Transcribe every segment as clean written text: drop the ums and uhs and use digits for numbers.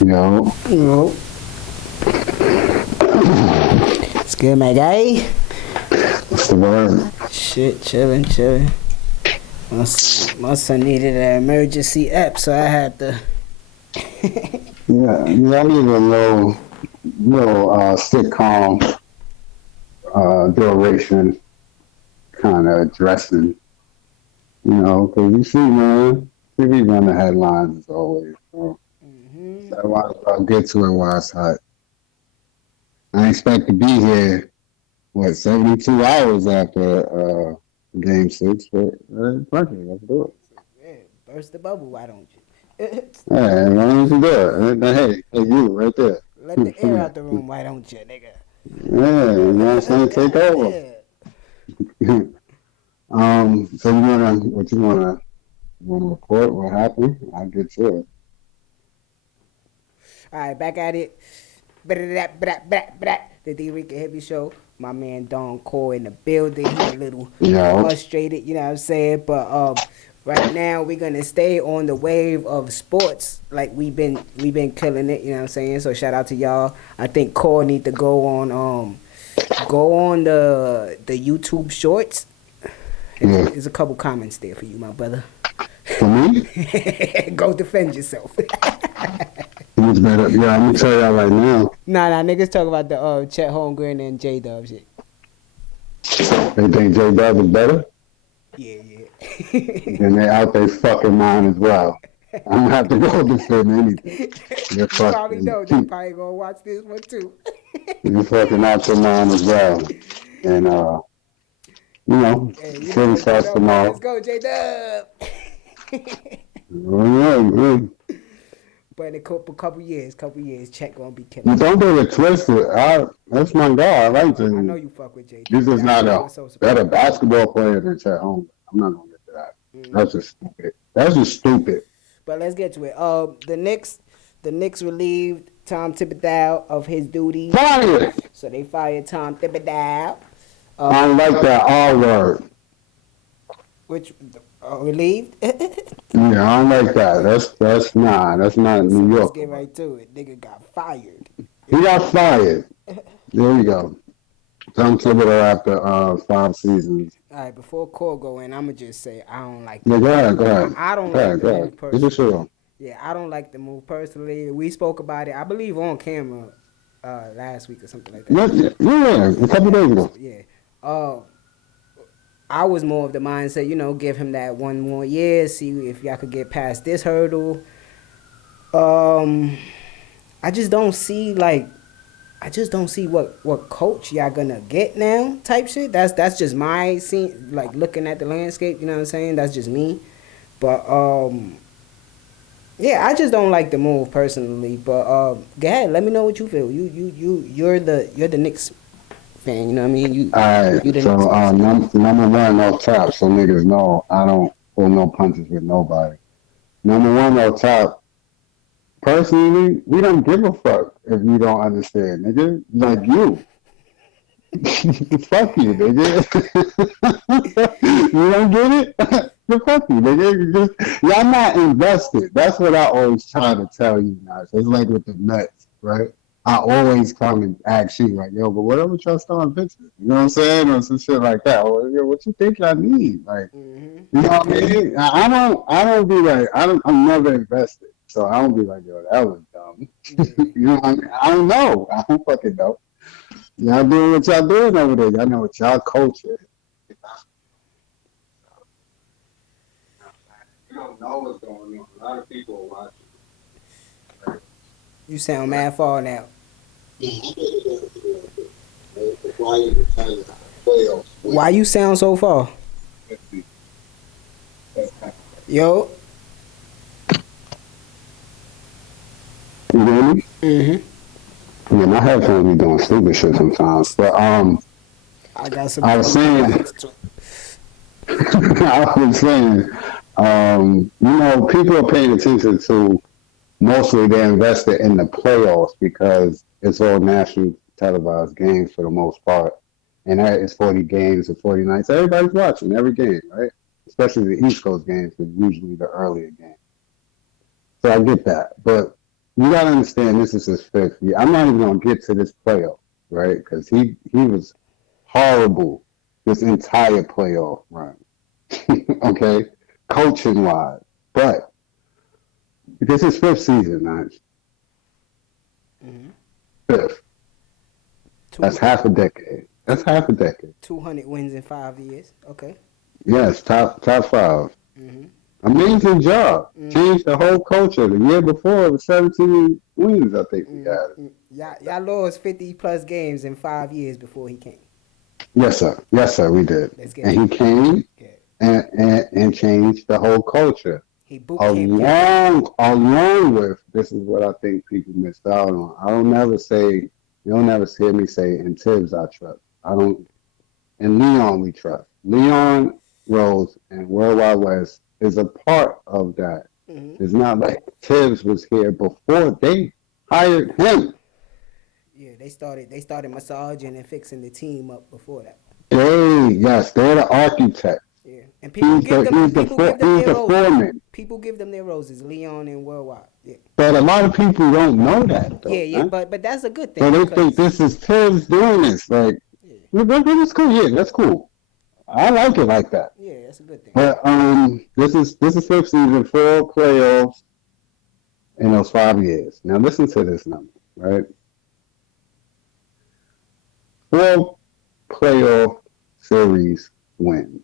Yo, Yo, it's good, my guy. what's the word? Shit, chilling. My son needed an emergency app, so I had to. Yeah, I need a little sitcom duration kind of dressing, because you see, man, TV run the headlines as always. So I'll get to it while it's hot. I expect to be here, 72 hours after game six, but fuck it, let's do it. Yeah, burst the bubble, why don't you? Hey, why don't you do it? Hey, you right there. Let the air out the room, why don't you, nigga? Yeah, you know what I'm saying? Take God over. damn. So you wanna report what happened? I'll get to it. All right, back at it. The D Rican Heavy Show. My man Don Core in the building. He a little Yo, frustrated, you know what I'm saying? But right now we're gonna stay on the wave of sports. Like we've been killing it, you know what I'm saying? So shout out to y'all. I think Core need to go on the YouTube shorts. yeah, There's a couple comments there for you, my brother. for me, Go defend yourself. it was better. Yeah, I'm gonna tell y'all right now. Nah, niggas talk about the Chet Holmgren and J Dub shit. They think J Dub is better, Yeah. then they out their fucking mind as well. I don't have to go defend anything. You're You probably fucking, know they probably gonna watch this one too. you're fucking out your mind as well. And Hey, you know Philly what J starts Dub like? Let's tomorrow. go, J Dub. Oh, yeah, yeah. But in a couple years, Chet gonna be killing. You don't get it twisted. That's my guy. I like I know him. you fuck with J He's Dub. just That's not why I a was so better surprised. basketball player than Chet Holmgren. I'm not gonna get to that. That's just stupid. That's just stupid. But let's get to it. The Knicks relieved Tom Thibodeau of his duties, Fire! so they fired Tom Thibodeau. I don't like that R word. Which relieved. Yeah, I don't like that. That's not So New let's York. get right to it. Nigga got fired. He got fired. There you go. Tom Thibodeau after 5 seasons. All right, before Cole go in, I'ma just say I don't like the Yeah, go move. ahead, go ahead. I don't Go like ahead, the go ahead. move Get your shit personally. on. Yeah, I don't like the move personally. We spoke about it, I believe, on camera last week or something like that. Yeah, a couple days ago. Yeah. Uh, I was more of the mindset, give him that one more year, see if y'all could get past this hurdle. Um, I just don't see what coach y'all gonna get now type shit. That's just my scene, like looking at the landscape. You know what I'm saying? That's just me. But yeah, I just don't like the move personally. But go ahead, let me know what you feel. You're the Knicks fan. You know what I mean? You Alright, the so Knicks fan. number one off top, so niggas know I don't pull no punches with nobody. Number one off top, personally, we don't give a fuck if you don't understand, nigga. Like you. Fuck you, nigga. You don't get it? Well, fuck you, nigga. Y'all not invested. That's what I always try to tell you guys. It's like with the Mets, right? I always come and ask you, like, yo, but whatever trust on pitches? You know what I'm saying? Or some shit like that. Or, yo, what you think I need? Like, you know what I mean? I don't be like, I'm never invested. So I don't be like, yo, that was dumb. Yeah. You know what I mean? I don't know. I don't fucking know. Y'all doing what y'all doing over there. Y'all know what y'all culture. You don't know what's going on. A lot of people are watching. You sound mad far now. Why you sound so far? Yo. You hear me? Mm-hmm. Yeah, my headphones be doing stupid shit sometimes. But I got some I was saying, I was saying, people are paying attention to mostly they're invested in the playoffs because it's all national televised games for the most part. And that is 40 games and 40 nights. Everybody's watching every game, right? especially the East Coast games, is usually the earlier game. So I get that, but you gotta understand this is his fifth year. I'm not even gonna get to this playoff, right? Because he was horrible this entire playoff run. Okay, coaching wise, but this is fifth season, man. Mm-hmm. Fifth. That's half a decade. That's half a decade. 200 wins in 5 years. Okay. Yes, top five. Mm-hmm. Amazing job. Mm-hmm. Changed the whole culture. The year before it was 17 wins, I think we had. Y'all lost 50 plus games in 5 years before he came. Yes, sir. Yes, sir. We did. And he came and changed the whole culture. He boot camped along with, this is what I think people missed out on. You'll never hear me say, in Tibbs I trust. In Leon we trust. Leon Rose and World Wide West is a part of that. Mm-hmm. It's not like Tibbs was here before they hired him. Yeah, they started massaging and fixing the team up before that. They're the architect. Yeah, and people give them their foreman. People give them their roses, Leon and Worldwide. Yeah. But a lot of people don't know that, though. Yeah, huh? but that's a good thing. So they think this is Tibbs doing this. Like, that's cool. Yeah, that's cool. I like it like that. Yeah, that's a good thing. But this is fifth season, 4 playoffs in those 5 years. Now listen to this number, right? 4 playoff series wins.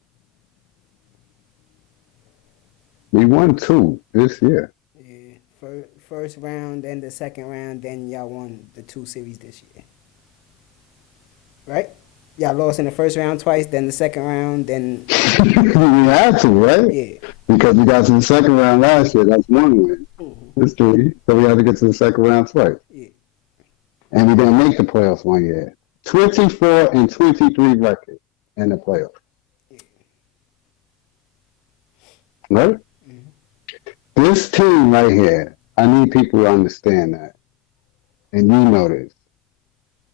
We won 2 this year. Yeah, first round, then the second round, then y'all won the 2 series this year. Right? Y'all lost in the first round twice, then the second round, then... We had to, right? Yeah. Because we got to the second round last year. That's 1 win. Mm-hmm. It's 3. So we had to get to the second round twice. Yeah. And we didn't make the playoffs 1 year. 24 and 23 record in the playoffs. Yeah. Right? Mm-hmm. This team right here, I need people to understand that. And you know this.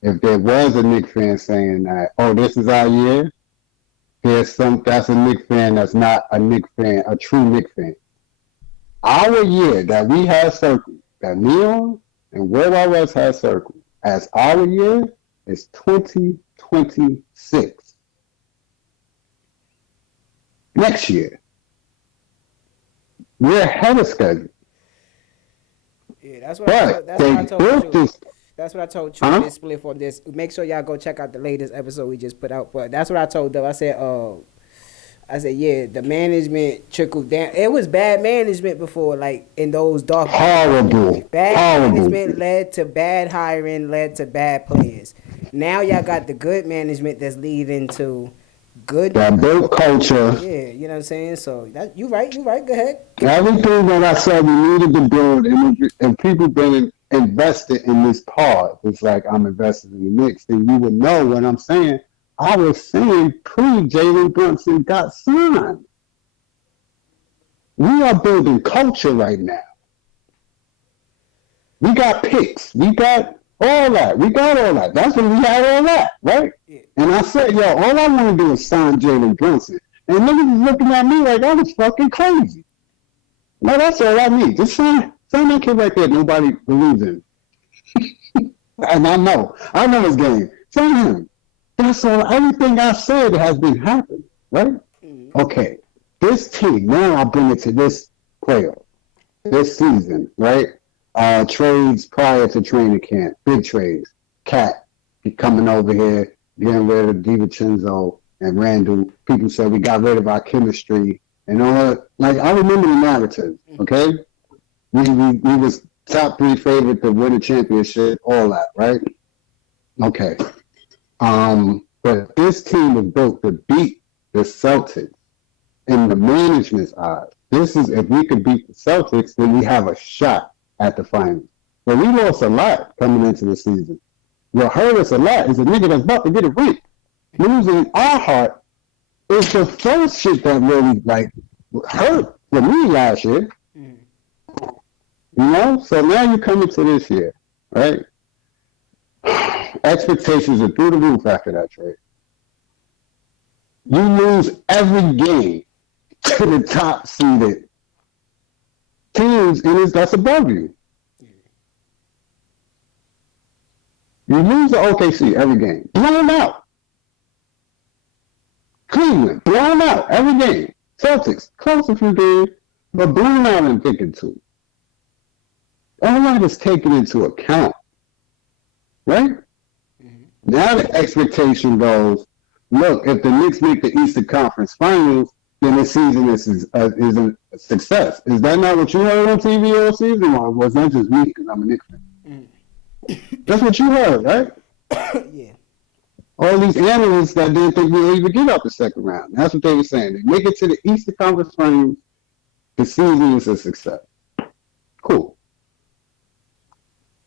If there was a Knicks fan saying that, oh, this is our year, that's a Knicks fan that's not a Knicks fan, a true Knicks fan. Our year that we had circled, that Leon and World Wide West had circled, as our year is 2026. Next year. We're ahead of schedule. Yeah, that's what I told you. That's what I told you. This split on this. Make sure y'all go check out the latest episode we just put out. But that's what I told them. I said, yeah, the management trickled down. It was bad management before, like in those dark. Horrible. Management led to bad hiring, led to bad players. Now y'all got the good management that's leading to good. That built culture. Yeah, you know what I'm saying. So that you right. Go ahead. Everything that I said we needed to build, and people been invested in this part. It's like I'm invested in the Knicks, and you would know what I'm saying. I was saying pre-Jalen Brunson got signed. We are building culture right now. We got picks. We got all that. That's when we had all that, right? Yeah. And I said, yo, all I want to do is sign Jalen Brunson. And niggas is looking at me like I was fucking crazy. No, that's all I need. Just sign that kid right there. Nobody believes in. And I know his game. Sign him. That's all. Everything I said has been happening, right? Mm-hmm. Okay. This team, now I bring it to this playoff, this season, right? Trades prior to training camp, big trades. Cat coming over here, getting rid of DiVincenzo and Randall. People said we got rid of our chemistry and all that. Like, I remember the narrative, okay? We was top 3 favorite to win a championship, all that, right? Okay. But this team was built to beat the Celtics in the management's eyes. This is, if we could beat the Celtics, then we have a shot at the finals. But we lost a lot coming into the season. What hurt us a lot is a nigga that's about to get a ring. Losing our heart is the first shit that really, like, hurt for me last year. Mm. You know? So now you're coming to this year, right? Expectations are through the roof after that trade. You lose every game to the top seeded teams, and that's above you. You lose to OKC every game. Blown out. Cleveland, blown out every game. Celtics, close a few games, but blown out in pick and two. All that is taken into account. Right? Mm-hmm. Now the expectation goes, look, if the Knicks make the Eastern Conference Finals, then the season is a success. Is that not what you heard on TV all season? Or was that just me because I'm a Knicks fan? Mm. That's what you heard, right? Yeah. All these analysts that didn't think we'll even get out the second round. That's what they were saying. They make it to the Eastern Conference Finals, the season is a success. Cool.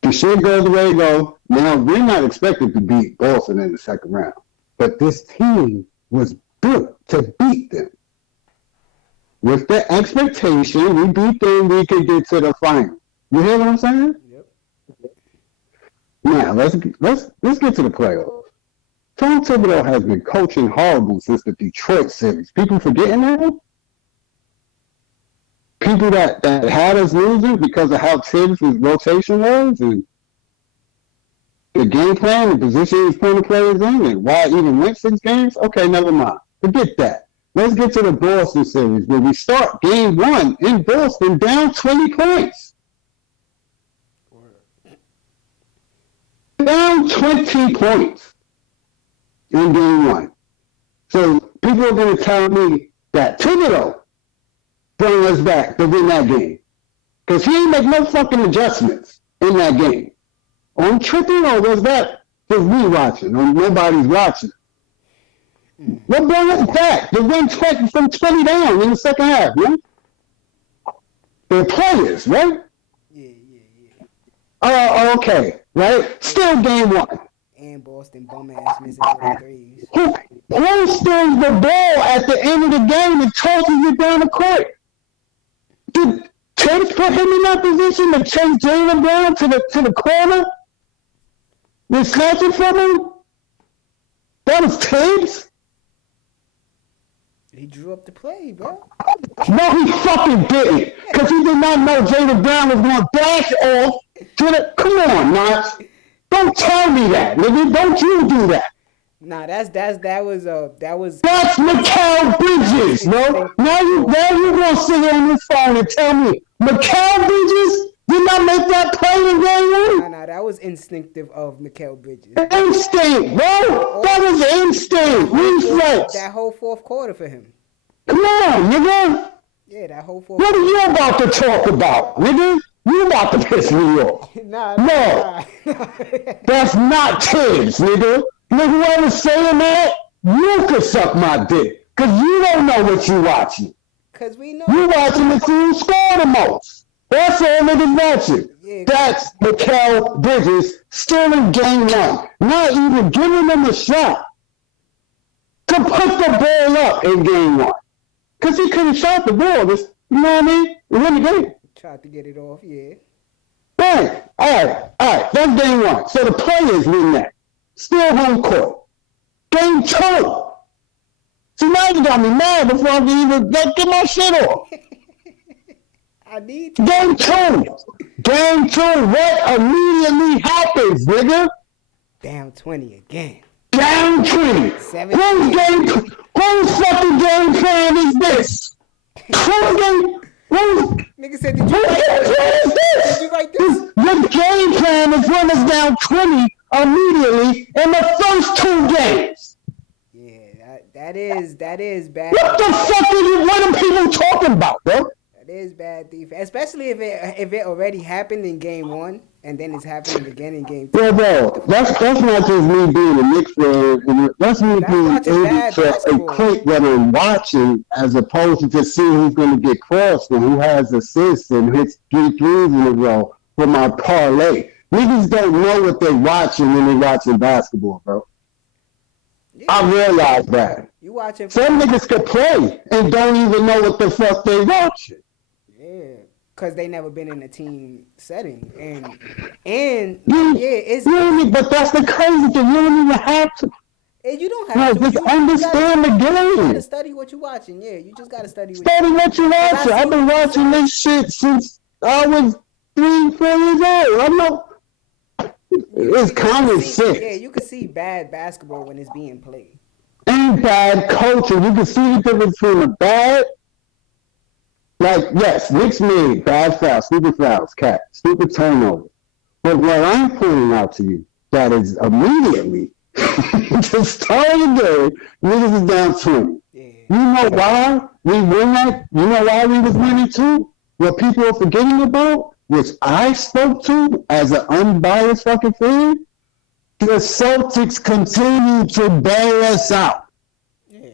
The shit goes the way it goes. Now, we're not expected to beat Boston in the second round. But this team was built to beat them. With the expectation, we beat them, we could get to the final. You hear what I'm saying? Yep. Now, let's get to the playoffs. Tom Thibodeau has been coaching horrible since the Detroit series. People forgetting that? People that had us losing because of how Tibbs' rotation was and the game plan, the position he was putting the players in, and why it even went 6 games? Okay, never mind. Forget that. Let's get to the Boston series where we start game 1 in Boston down 20 points. Down 20 points in game 1. So people are going to tell me that Thibodeau bring us back to win that game. Because he ain't make no fucking adjustments in that game. I'm tripping, or was that just me watching, or nobody's watching? What brought us back? They win from 20 down in the second half, right? They're players, right? Yeah. Okay, right? Still game 1. And Boston bum-ass missing 3s. Who steals the ball at the end of the game and tosses it down the court? Did Tibbs put him in that position to chase Jaylen Brown to the corner? They snatched it from him? That was Tibbs? He drew up the play, bro. No, he fucking didn't. Because he did not know Jaylen Brown was going to dash off to the... Come on, Knox. Don't tell me that, nigga. Don't you do that. Nah, that was That's Mikal Bridges, bro. Now you gonna sit here on this phone and tell me Mikal Bridges did not make that play in game 1? Nah, that was instinctive of Mikal Bridges. Instinct, bro. That was instinct. Reflex. That whole fourth quarter for him. Come on, nigga. Yeah, that whole fourth. What are you about to talk about, nigga? You about to piss me off? No. That's not Tibbs, nigga. Nigga, whoever's saying that, you could suck my dick. Because you don't know what you watching. Because we know. You watching the team who score the most. That's all niggas watching. Yeah, that's Mikal Bridges still in game 1. Not even giving them a shot to put the ball up in game 1. Because he couldn't shot the ball. You know what I mean? He won the game. Tried to get it off, yeah. Bang. All right. That's game 1. So the players win that. Still home court. Game 2. See, now you got me mad before I can even get my shit off. I need to. Game 2. Game 2. What immediately happens, nigga? Down 20 again. Down 20. Whose fucking game plan is this? Nigga said, did you write this? Your game plan is run us down 20 immediately in the first 2 games. Yeah, that is bad. What the fuck what are people talking about, bro? That is bad defense, especially if it already happened in game 1 and then it's happening again in game 2. Yeah, bro, that's not just me being a Knicks fan. That's me being able to equate what I'm watching as opposed to just seeing who's going to get crossed and who has assists and hits 3 threes in a row for my parlay. Niggas don't know what they're watching when they're watching basketball, bro. Yeah. I realize that. You watching? Some niggas could play and don't even know what the fuck they watching. Yeah, cause they never been in a team setting, and but that's the crazy thing. You don't even have to. And you don't No, have to. just You understand the gotta game. study what you're watching. Yeah, you just gotta study what. Study what you Cause watching. I've been watching this shit since I was 3, 4 years old. I'm not. It's common sense. Yeah, you can see bad basketball when it's being played. And bad culture. You can see the difference between a bad, like, yes, Knicks made bad fouls, stupid fouls, cat, stupid turnovers. But what I'm pointing out to you, that is immediately, to start the game, niggas is down 20. Yeah. You know why we win that? You know why we was winning too? What people are forgetting about, which I spoke to as an unbiased fucking fan, the Celtics continue to bail us out. Yeah.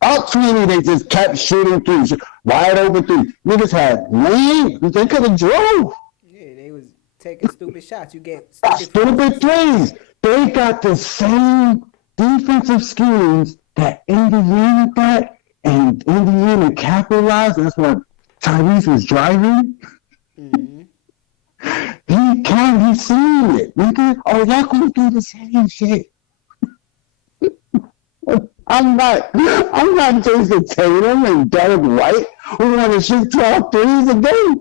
Up 20, they just kept shooting threes, wide open threes. Niggas had lane, they could have drove. Yeah, they was taking stupid shots. You get Stupid threes. They got the same defensive schemes that Indiana got, and Indiana capitalized. That's what Tyrese was driving. Mm-hmm. He's seen it. Nigga, oh, y'all gonna do the same shit. I'm not Jason Tatum and Derek White who want to shoot 12 threes a game.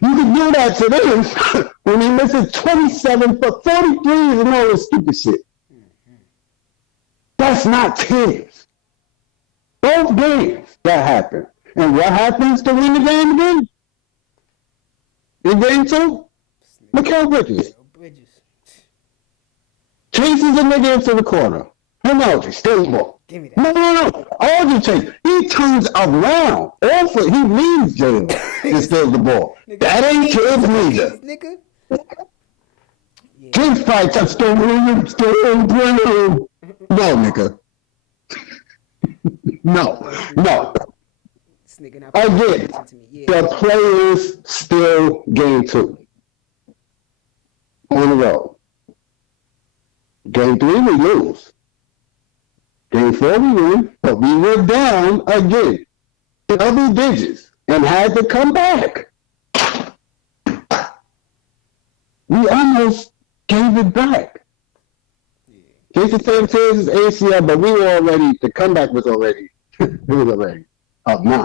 You can do that to them when they missing 27 for 43 and all this stupid shit. Mm-hmm. That's not teams. Both games that happen. And what happens to win the game again? In game 2? Mikal Bridges. Chases a nigga into the corner. Penalty, steals the ball. Give me that. No. Aldridge chase. He turns around. Also, he leaves Jalen and steals the ball. That ain't kids neither. Nigga. Kids fight touchdown. No, nigga. No. Again, the players still game 2. On the road. Game 3, we lose. Game 4, we win, but we were down again. Double digits and had to come back. We almost gave it back. Jason Tatum tears his ACL, but we were already, the comeback was already, it was already up 9. You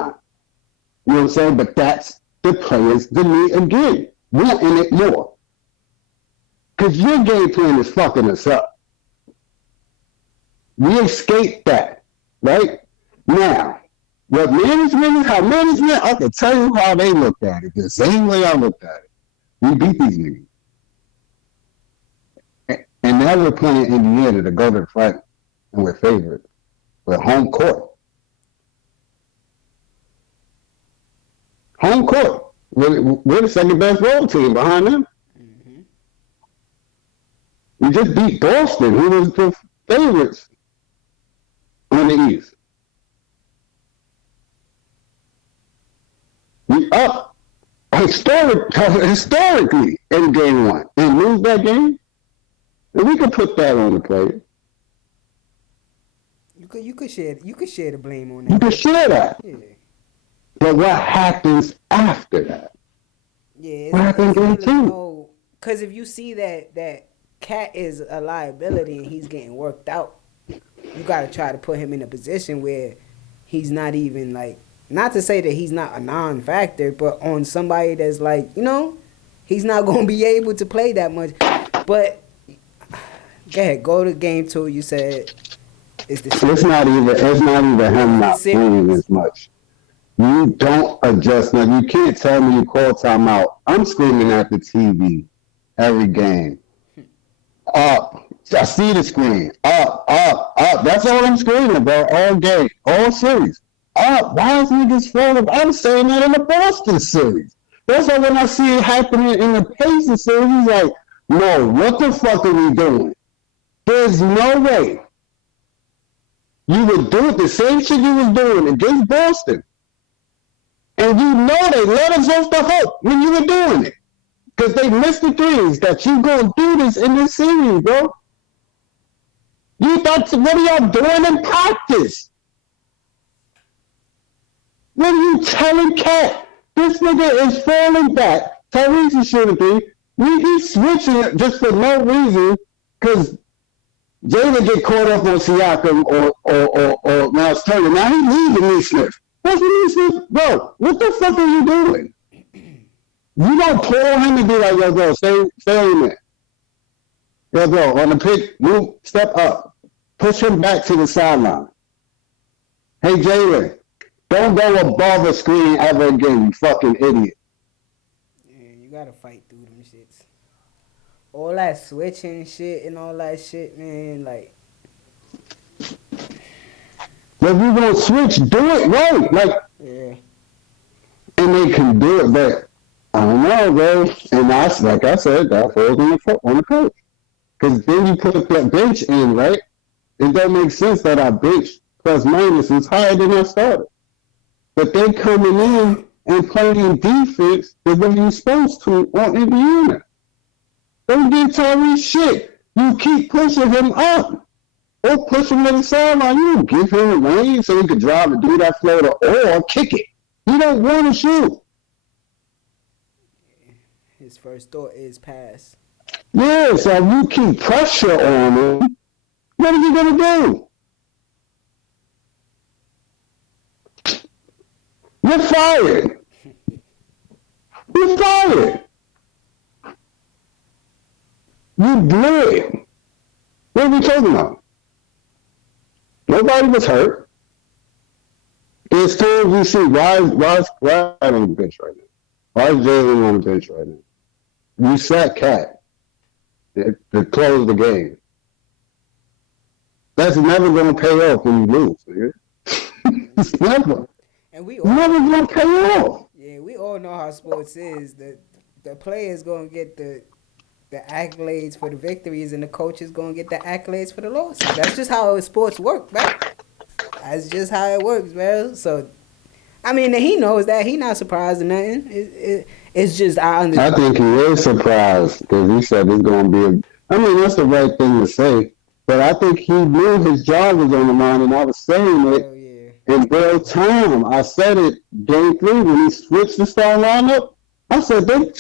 know what I'm saying? But that's the players to me again, wanting it more. Because your game plan is fucking us up. We escaped that, right? Now, what management is, how management, I can tell you how they looked at it. The same way I looked at it. We beat these niggas. And now we're playing Indiana to go to the fight, and we're favored. We're home court. Home court. We're the second best road team behind them. Mm-hmm. We just beat Boston, who was the favorites on the East. We up historically in game 1 and lose that game. And we could put that on the player. You could share the blame on that. You could share that. Yeah. But what happens after that? Yeah. What happens in 2? Because if you see that Cat is a liability and he's getting worked out, you got to try to put him in a position where he's not even like, not to say that he's not a non-factor, but on somebody that's like, he's not going to be able to play that much. But go ahead, go to game 2. You said it's not even him not playing as much. You don't adjust. Now, you can't tell me you call timeout. I'm screaming at the TV every game. Up. I see the screen. Up. That's all I'm screaming about all game, all series. Up. Why is niggas falling? I'm saying that in the Boston series. That's why when I see it happening in the Pacers series, he's like, no, what the fuck are we doing? There's no way you would do it the same shit you was doing against Boston. And you know they let us off the hook when you were doing it. Because they missed the threes that you gonna do this in this series, bro. You thought, what are y'all doing in practice? What are you telling Cat? This nigga is falling back. Tyrese is shooting three. He's switching it just for no reason. Because Jalen get caught up on Siakam or Miles Turner. Now he leaving Neesmith. What's Neesmith? Bro, what the fuck are you doing? You don't pull him and be like, yo, bro, stay in there. Yo, bro, on the pick, move, step up. Push him back to the sideline. Hey, Jalen, don't go above a screen ever again, you fucking idiot. Yeah, you gotta fight through them shits. All that switching shit and all that shit, man, like. But if you gonna switch, do it right. Like, Yeah. and they can do it, but I don't know, bro. And that's, like I said, that falls on the coach. Because then you put that bench in, right? It don't make sense that our bench plus minus is higher than our starter. But they coming in and playing defense the way you're supposed to on Indiana. Don't get Tyrese shit. You keep pushing him up. Or push him to the sideline. You don't give him a lane so he can drive and do that floater or kick it. He don't want to shoot. His first thought is pass. Yeah, so if you keep pressure on him, what are you going to do? You're fired. You're fired. You blew it. What are we talking about? Nobody was hurt. There's times you see why on the bench right now? Why is Jalen on the bench right now? You sat Cat to close the game. That's never going to pay off when you lose, nigga. It's never. And we all, never going to pay off. Yeah, we all know how sports is. The players going to get the accolades for the victories, and the coach is going to get the accolades for the losses. That's just how sports work, man. That's just how it works, man. So, I mean, he knows that. He not surprised or nothing. It's just I understand. I think he is surprised because he said it's going to be I mean, that's the right thing to say. But I think he knew his job was on the line, and I was saying it in real time. I said it game 3 when he switched the start lineup. I said, they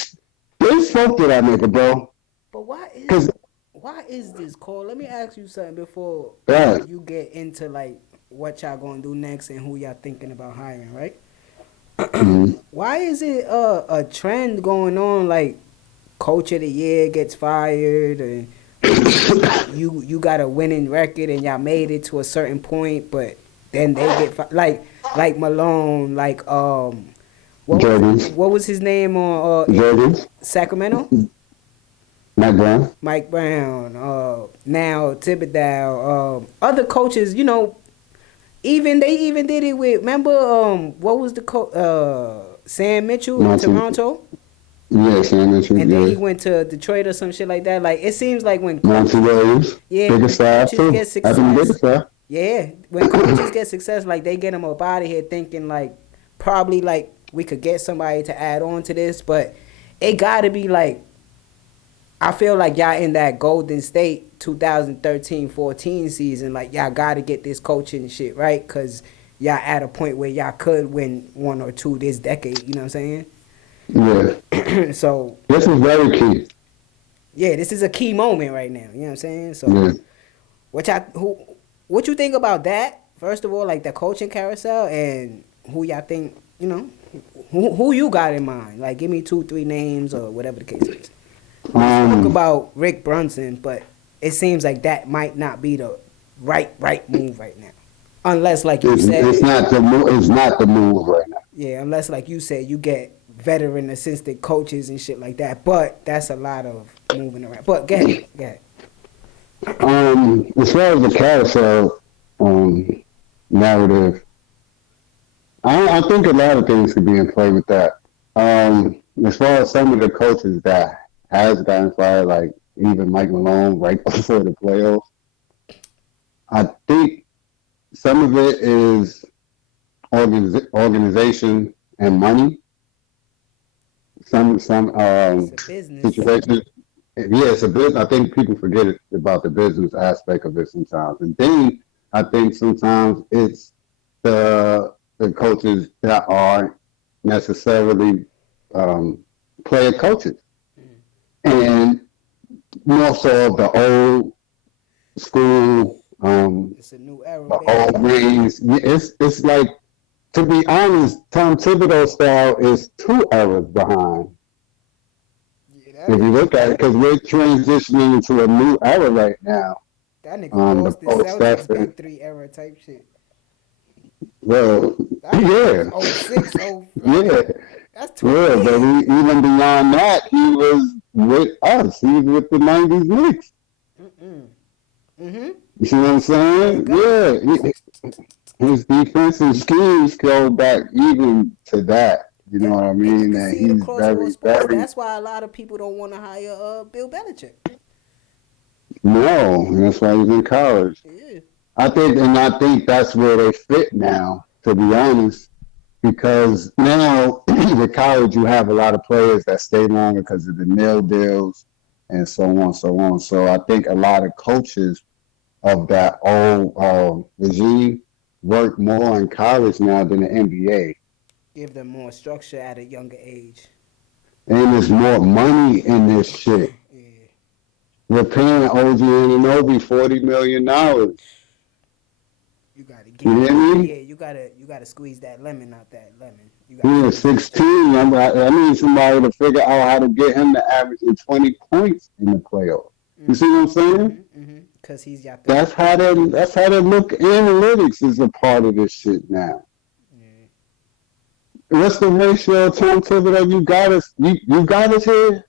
spoke to that nigga, bro. But why is this, Cole? Let me ask you something before you get into, like, what y'all going to do next and who y'all thinking about hiring, right? Mm-hmm. Why is it a trend going on, like, coach of the year gets fired and you got a winning record and y'all made it to a certain point, but then they get like Malone, like what was his name on Sacramento? Mike Brown. Now Thibodeau. Other coaches, you know, they even did it with. Remember what was the Sam Mitchell in Toronto? Yeah, Sam Mitchell. And then he went to Detroit or some shit like that. Like, it seems like when Monty Williams, biggest star too. Get success, yeah, when coaches get success, like, they get them up out of here thinking, like, probably, like, we could get somebody to add on to this, but it got to be, like, I feel like y'all in that Golden State 2013-14 season, like, y'all got to get this coaching shit right, because y'all at a point where y'all could win 1 or 2 this decade, you know what I'm saying? Yeah. So this is very key. Yeah, this is a key moment right now. You know what I'm saying? So, what you think about that? First of all, like the coaching carousel, and who y'all think, you know, who you got in mind? Like, give me 2-3 names or whatever the case is. Talk about Rick Brunson, but it seems like that might not be the right move right now, unless, like you said, it's not the move right now. Yeah, unless, like you said, you get veteran assistant coaches and shit like that, but that's a lot of moving around. But go ahead. As far as the carousel narrative, I think a lot of things could be in play with that. As far as some of the coaches that has gotten fired, like even Mike Malone right before the playoffs, I think some of it is organization and money. Some situations. Yeah, it's a business. I think people forget about the business aspect of it sometimes. And then I think sometimes it's the coaches that aren't necessarily player coaches. And more so the school, It's a new era, the baby. old ways. It's like, to be honest, Tom Thibodeau style is 2 eras behind. Yeah, that If you nigga, look at it, because we're transitioning into a new era right now. that nigga The Boston post Celtics Stephen. big three era type shit. Well, That yeah, nigga was 06, oh, like, yeah, that's 20 yeah. But years. even beyond that, he was with us. He was with the '90s Knicks. Mm-mm. Mm-hmm. You see what I'm There you saying? go. Yeah, his defensive schemes go back even to that. You know Yep. what I And you mean? can And see it he's across all very, sports. very That's why a lot of people don't want to hire Bill Belichick. no. And that's why he's in college. Yeah. I think that's where they fit now. To be honest, because now with college you have a lot of players that stay longer because of the nil deals and so on, so on. So I think a lot of coaches of that old regime work more in college now than the NBA. Give them more structure at a younger age. And there's more money in this shit. Yeah. We're paying OG Anunoby $40 million. You gotta You get hear yeah, me? you gotta squeeze that lemon out that lemon. You gotta He is squeeze that juice. 16. I need somebody to figure out how to get him to average 20 points in the playoffs. You see what I'm saying? Cause he's got the That's how they look. Analytics is a part of this shit now. yeah. What's the ratio of Tom Thibodeau? You got us here.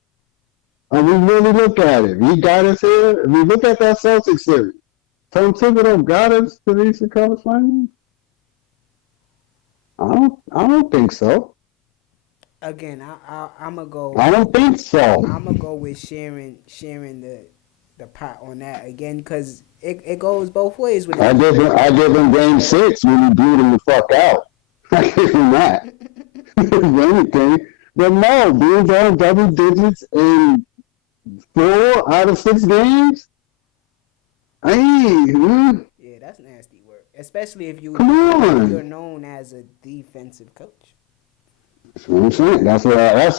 And we really look at it. We got us here. We look at that Celtics series. Tom Thibodeau got us to the Eastern Conference Finals. I don't think so. Again, I'm gonna I go. don't think I'm so. gonna go with sharing the pot on that again because it goes both ways with I him. give him I give him game 6 when he blew them the fuck out. I give him that. If anything. But no, being down double digits in 4 out of 6 games? Hey, Yeah, that's nasty work, especially if come you're on. known as a defensive coach. That's what I'm saying. That's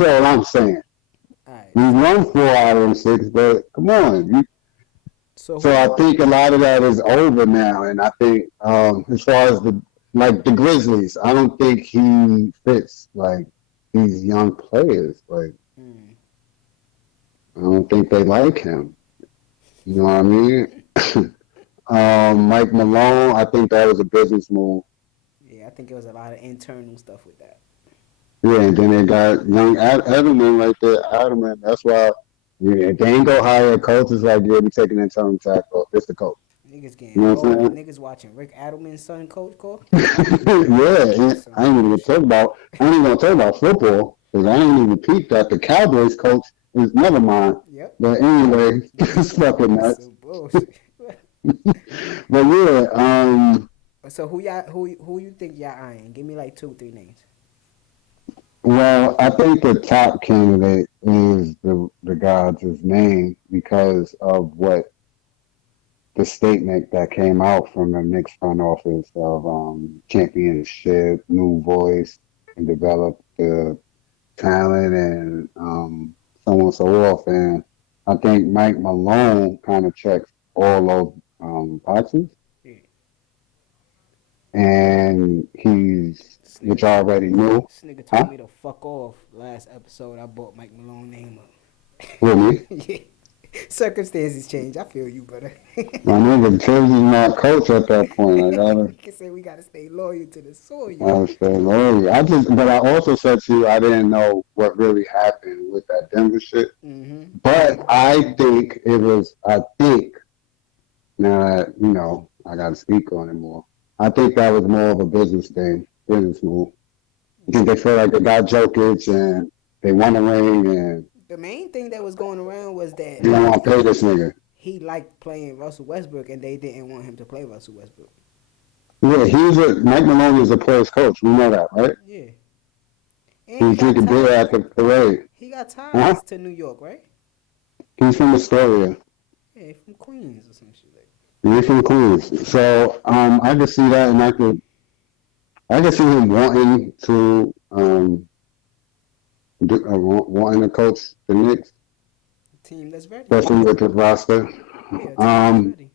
all I'm saying. All right, We won 4 out of 6, but come on. so So who I you? think a lot of that is over now, and I think as far as the Grizzlies, I don't think he fits like these young players. Like Mm, I don't think they like him. You know what I mean? Mike Malone, I think that was a business move. yeah, I think it was a lot of internal stuff with that. Yeah, and then they got young Edelman right there. Edelman, that's why if they ain't go hire a coach, it's like, yeah, we taking interim tackle. It's the coach. Niggas You getting know what I'm old. saying? Niggas watching Rick Adelman's son coach call. Yeah, and Some I ain't even gonna talk bullshit. about. I ain't even gonna talk about football because I ain't even peeped that the Cowboys coach is never mind. Yep. But anyway, it's fucking nuts. Some bullshit. But yeah, So who you think y'all eyeing? Give me like 2, 3 names. well, I think the top candidate is the God's name because of what the statement that came out from the Knicks front office of championship, new voice, and develop the talent and so on and so forth. And I think Mike Malone kind of checks all those boxes. Yeah. And This which nigga I told already knew, this nigga told huh? me to fuck off last episode. I bought Mike Malone name up. With me. Yeah. Circumstances change. I feel you, brother. My nigga Jersey's my coach at that point. I gotta, You can say we gotta stay loyal to the soil. gotta stay loyal. But I also said to you, I didn't know what really happened with that Denver shit. Mm-hmm. But I think, now that, I got to speak on it more. I think that was more of a business thing, business move. I think they feel like they got Jokic and they won a ring and The main thing that was going around was that you don't want to pay this nigga. he liked playing Russell Westbrook, and they didn't want him to play Russell Westbrook. Yeah, Mike Maloney is a player's coach. We know that, right? Yeah, and he He's got drinking beer ties. at the parade. He got Huh? ties to New York, right? He's from Astoria. Yeah, he from Queens or some shit like. He's from Queens. So I could see that, and I could see him wanting to wanting to coach the Knicks, Team that's ready. especially with the roster. Yeah, a team that's Um, ready.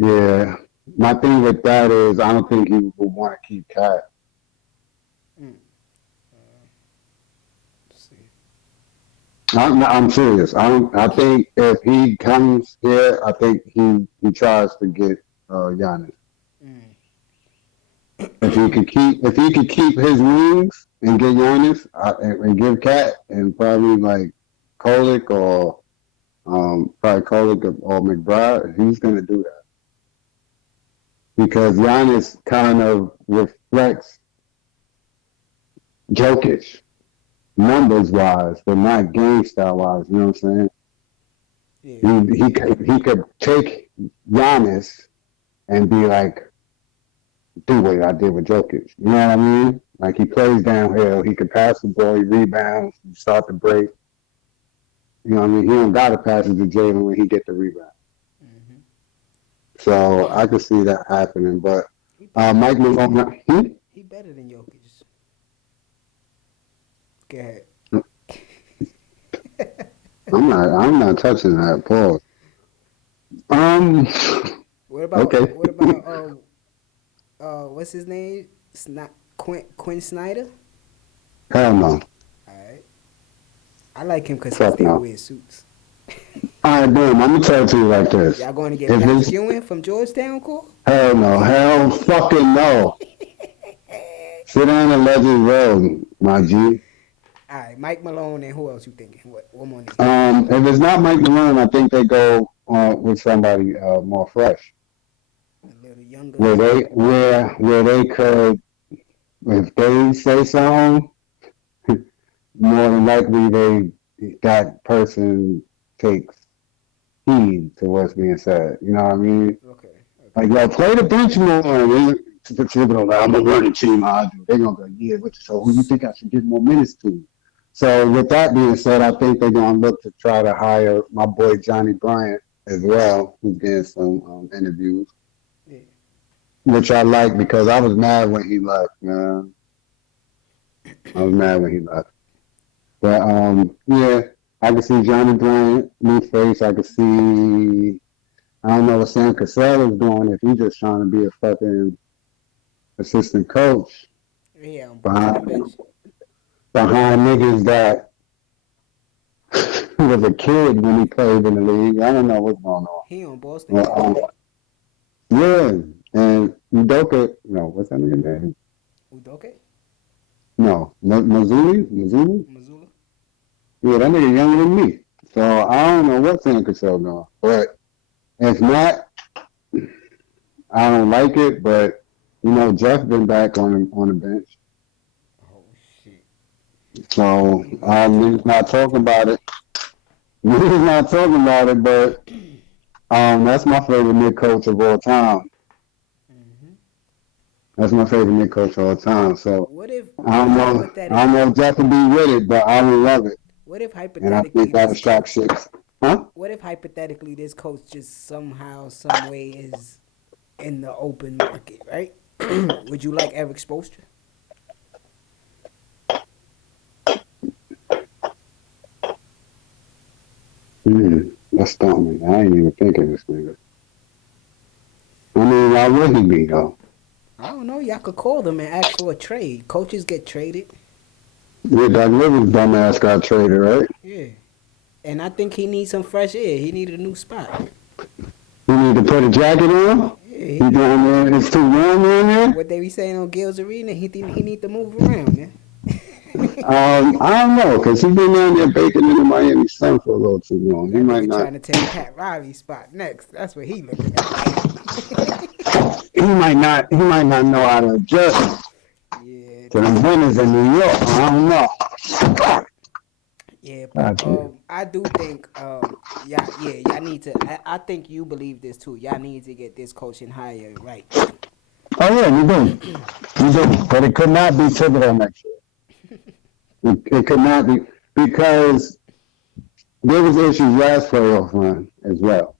Yeah. My thing with that is I don't think he would want to keep Cat. Mm. Let's see. I'm serious. I think if he comes here, I think he tries to get Giannis. Mm. If he could keep his wings and get Giannis and give Cat and probably like Kolik or probably Kolik or McBride, he's gonna do that because Giannis kind of reflects Jokic numbers wise, but not game style wise. You know what I'm saying? Yeah. He could take Giannis and be like, do what I did with Jokic. You know what I mean? Like he plays downhill, he can pass the ball, he rebounds, he start the break. You know what I mean? He don't got to pass it to Jalen when he get the rebound. Mm-hmm. So I could see that happening. But He better. Mike Malone, He better than Jokic. Go ahead. I'm not touching that. Pause. Um. What about Okay. what's his name? Quinn Snyder. Hell no. All right. I like him because he Fuck still no. wears suits. All right, boom. I'm gonna tell it to you like this. Y'all going to get If Max it's Ewing from Georgetown, Cole? hell no, hell fucking no. Sit down and let it roll, my G. All right, Mike Malone, and who else you thinking? What one more name? If it's not Mike Malone, I think they go with somebody more fresh, A little younger. where they could, if they say something, more than likely that person takes heed to what's being said. You know what I mean? Okay. Like, yo, play the bench more. I'm a running team. I do. They're gonna go, yeah. So who you think I should give more minutes to? So with that being said, I think they're gonna look to try to hire my boy Johnny Bryant as well, who's getting some interviews, Yeah. which I like because I was mad when he left, man. I was mad when he left. But yeah, I can see Johnny Bryant, new face. I can see. I don't know what Sam Cassell is doing if he's just trying to be a fucking assistant coach Yeah, on both behind, bench. behind niggas that was a kid when he played in the league. I don't know what's going on. He on Boston. Well, yeah, and Udoka, no, what's that nigga name? Udoka? No, Mazuli? Missoula? Yeah, that nigga younger than me. So I don't know what Sam Cassell doing. But if not, I don't like it, but you know, Jeff been back on the bench. Oh shit. So niggas not talking about it. Niggas not talking about it, but that's my favorite mid coach of all time. Mm-hmm. That's my favorite mid coach of all time. So What if I don't know if Jeff will be with it, but I will love it. What if And I hypothetically think that'll this shock coach? six. Huh? What if hypothetically this coach just somehow, some way is in the open market, right? Would you like Eric Spoelstra? That stumped me. I ain't even thinking this nigga. I mean, why would he be though? I don't know. Y'all could call them and ask for a trade. Coaches get traded. Yeah, Doug Rivers dumbass got traded, right? Yeah. And I think he needs some fresh air. He needed a new spot. You need to put a jacket on. Yeah, He down there. It's too warm in there. what they be saying on Gil's Arena, he need to move around, man. I don't know, cause he been down there baking in the Miami sun for a little too long. He That might nigga not. trying to take Pat Riley's spot next. That's what he looking at. He might not. He might not know how to adjust Yeah, to the winners in New York. I don't know. yeah, but I do think y'all need to. I think you believe this too. Y'all need to get this coaching hire right. Oh yeah, we do, but it could not be Thibodeau next year. It could not be because there was issues last playoff run as well.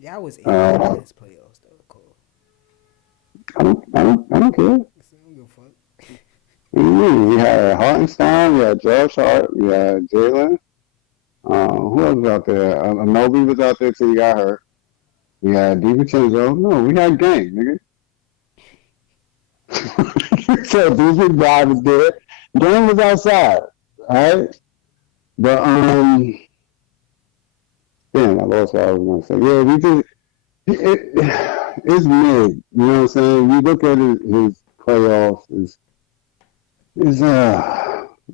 Y'all was in the last playoffs though, Cole. I don't care. So I don't give a fuck. We had Hartenstein, we had Josh Hart, we had Jalen. Who else was out there? Novi was out there till he got hurt. We had DiVincenzo. No, we had game, nigga. So these guys was there. Game was outside. Alright? But damn, I lost what I was gonna say. Yeah, we just it's mid. You know what I'm saying? You look at his playoffs is you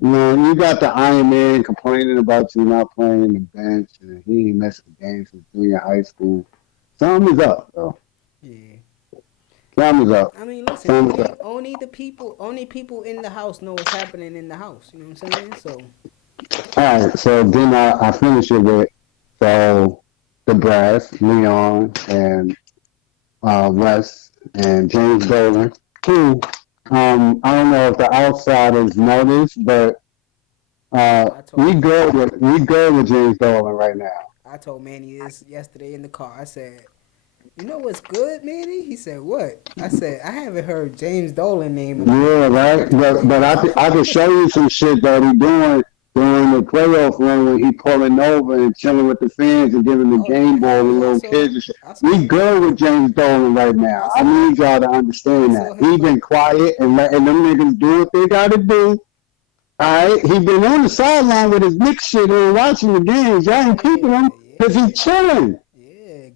know, you got the Iron Man complaining about you not playing the bench and he ain't missed a game since junior high school. Something is up, though. Yeah. Something is up. I mean, listen, Something is up. only people in the house know what's happening in the house. You know what I'm saying? So, All right, so then I finish it with so the brass, Leon and Wes and James Dolan, who I don't know if the outsiders noticed, but we good with James Dolan right now. I told Manny this yesterday in the car. I said, "You know what's good, Manny?" He said, "What?" I said, "I haven't heard James Dolan name." Yeah, right. But I can show you some shit that he doing during the playoff run when he pulling over and chilling with the fans and giving the game ball to little kids and shit. We good with James Dolan right now. I need y'all to understand that. He been quiet and letting them niggas do what they gotta do. Alright? He been on the sideline with his Knicks shit and watching the games. Y'all ain't peeping him because he chilling.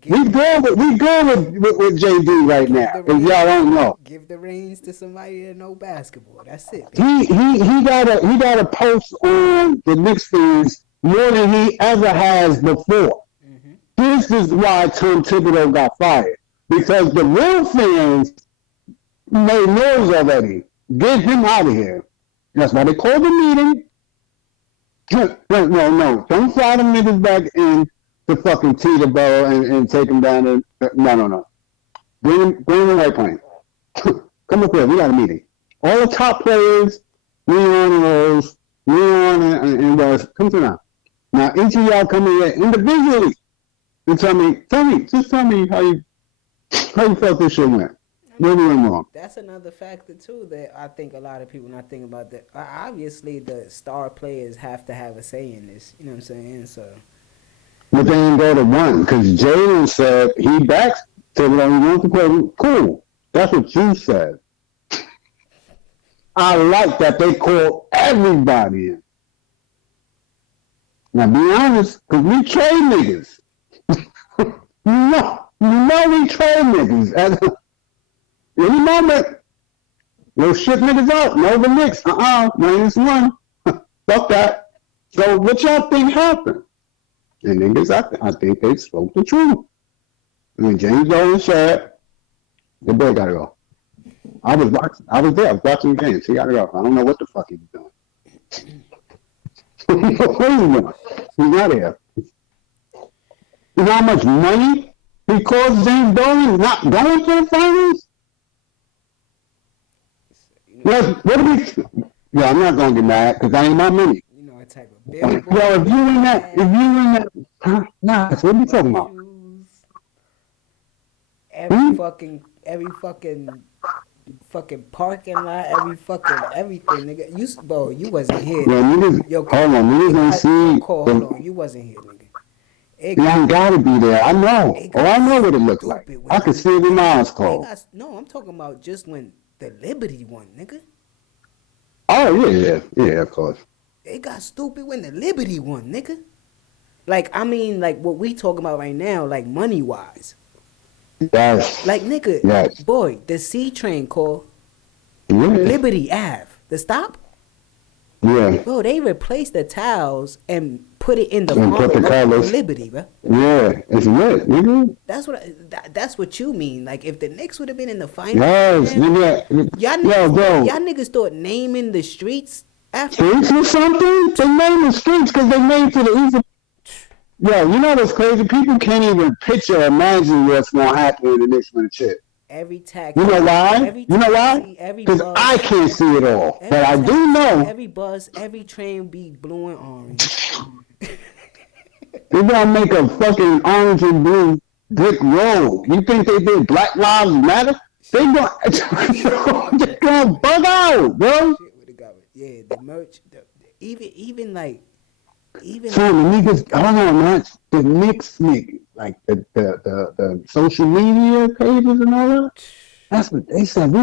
We good with JD right now. If y'all don't know, give the reins to somebody that know basketball. That's it. He got a post on the Knicks fans more than he ever has before. Mm-hmm. This is why Tom Thibodeau got fired because the real fans made noise already. Get him out of here. That's why they called the meeting. No, don't fly them niggas back in to fucking Teterboro and take them down to no. Bring the white plane. Come up here. We got a meeting. All the top players, Leon and Rose, Leon and Russ, come to now. Now each of y'all come in here individually and tell me how you felt this shit went. Where we went wrong. That's another factor too that I think a lot of people not thinking about. That obviously the star players have to have a say in this. You know what I'm saying? So. But they didn't go to one because Jalen said he backs Thibodeau. He wants to play. Cool. That's what you said. I like that they call everybody in. Now, be honest, because we trade niggas. We trade niggas. Any moment, we'll ship niggas out. No, the Knicks. -1. Fuck that. So, what y'all think happened? And niggas, I think they spoke the truth. I mean, James Dolan said, the boy gotta go. I was there. I was watching the games. He gotta go. I don't know what the fuck he was doing. What he doing? He's out of here. You know how much money he cost James Dolan not going to the finals? What do we? Yeah, I'm not gonna get mad because I ain't my money. You know, I type of bill. Well, if you in that, nah, what are you talking about? Every fucking parking lot, everything, nigga. You wasn't here. Yeah, niggas, hold on, niggas don't see. Hold on, you wasn't here, nigga. You ain't gotta be there. I know. I know what it looked like. I could see it in my eyes closed. No, I'm talking about just when the Liberty won, nigga. Oh yeah, of course. They got stupid when the Liberty won, nigga. Like, I mean, like what we talking about right now, like money wise. Yes. Like, nigga, yes. Boy, the C train called Liberty Ave. The stop? Yeah. Bro, they replaced the tiles and put it in the colors. Liberty, bro. Yeah, it's lit, nigga. That's what you mean. Like, if the Knicks would have been in the finals, yes, nigga. Y'all niggas thought naming the streets after streets or something. They named the streets because they named for the easy. Yo, you know what's crazy? People can't even picture or imagine what's gonna happen when the Knicks win a chip. Every taxi. You know why? Because I can't see it all, but I do know. Every bus, every train be blue and orange. They're gonna make a fucking orange and blue brick road. You think they did Black Lives Matter? They're gonna bug out, bro. Yeah, the merch, even like Even Son, the niggas, hold on, man. The Knicks niggas, like the social media pages and all that. That's what they said.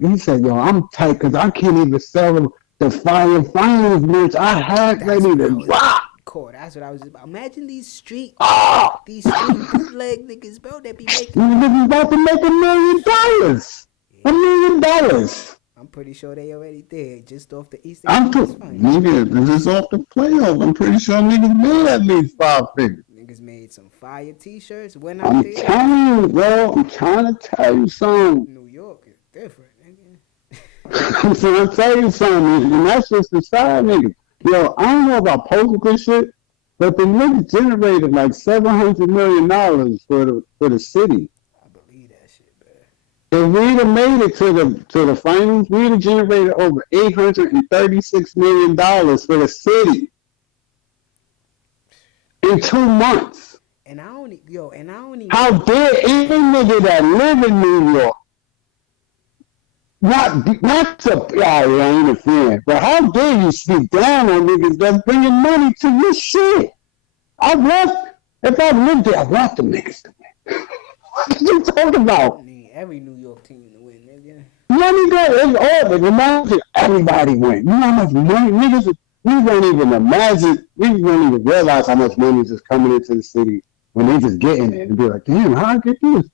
He said, yo, I'm tight because I can't even sell the Fire Finals merch I had that's ready what I to was drop. Core. That's what I was about. Imagine Oh, these street bootleg niggas, bro. That be making. niggas about to make $1 million. Yeah, $1 million. I'm pretty sure they already did, just off the Eastern I'm Conference too, Finals. nigga, this is off the playoff. I'm pretty sure niggas made at least 5 figures. Niggas made some fire T-shirts. Went out I'm there. telling you, bro. I'm trying to tell you something. New York is different, nigga. I'm trying to tell you something, and that's just the side niggas. Yo, I don't know about posting this shit, but the niggas generated like $700 million for the city. I believe that shit, bro. If we'd have made it to the finals, we'd have generated over $836 million for the city in 2 months. And I don't even. How dare any nigga that live in New York not to I ain't a fan, but how dare you speak down on niggas that's bringing money to your shit? If I lived there, I want them niggas to win. What you talking about? I need every New York team to win, nigga. Money go, it's all, but imagine everybody win. You know how much money niggas, we won't even imagine, we won't even realize how much money is just coming into the city when they just getting it and be like, damn, how I get this?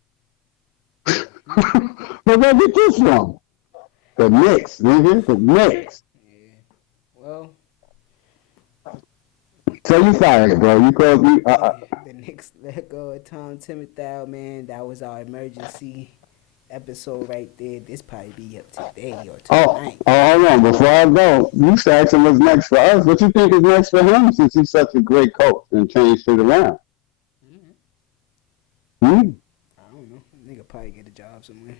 Where did I get this from? The Knicks, nigga, the Knicks. Yeah. Well, So you fired, bro. You called me. the Knicks let go of Tom Thibodeau, man. That was our emergency episode right there. This probably be up today or tonight. Hold on. Before I go, you should ask him what's next for us. What you think is next for him since he's such a great coach and changed shit around? I don't know. Nigga probably get a job somewhere.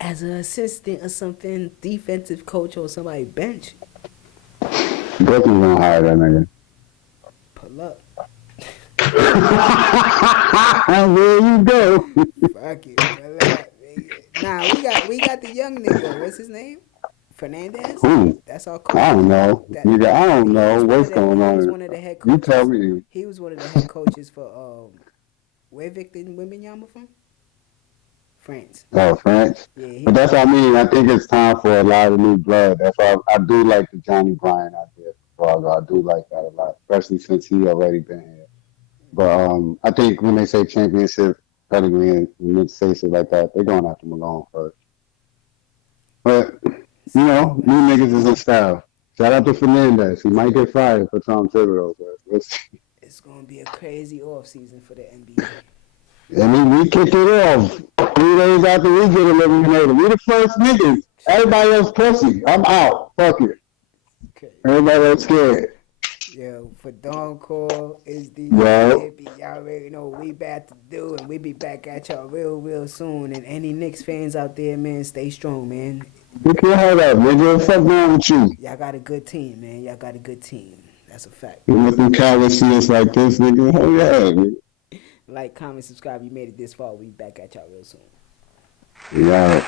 As an assistant or something, defensive coach or somebody bench, Brooklyn's gonna hire that nigga. pull up. There you go. Fuck it, pull up, nigga. Nah, we got the young nigga. What's his name? Fernandez? Who? That's our coach. I don't know. Nigga, I don't know what's going He was on. one of the head You coaches. tell me. He was one of the head coaches for where Victor Wembanyama from? France. Oh, France. Yeah, But that's what I mean. I think it's time for a lot of new blood. That's why I do like the Johnny Bryant idea for Chicago. I do like that a lot, especially since he already been here. But I think when they say championship pedigree and when they say shit like that, they're going after Malone first. But, you know, new niggas is in style. Shout out to Fernandez. He might get fired for Tom Thibodeau, but let's see. it's gonna be a crazy off season for the NBA. And we kicked it off 3 days after we get eliminated. We the first niggas. Everybody else pussy. I'm out. Fuck it. Okay. Everybody else scared. Yo, for Dawn Call is the Yeah. y'all already know what we about to do, and we be back at y'all real soon. And any Knicks fans out there, man, stay strong, man. Pick your head up, nigga. What's up wrong with you? Y'all got a good team, man. Y'all got a good team. That's a fact. You looking callous see us like this, nigga? Hell yeah, nigga. Like, comment, subscribe. You made it this far. We back at y'all real soon. Yeah.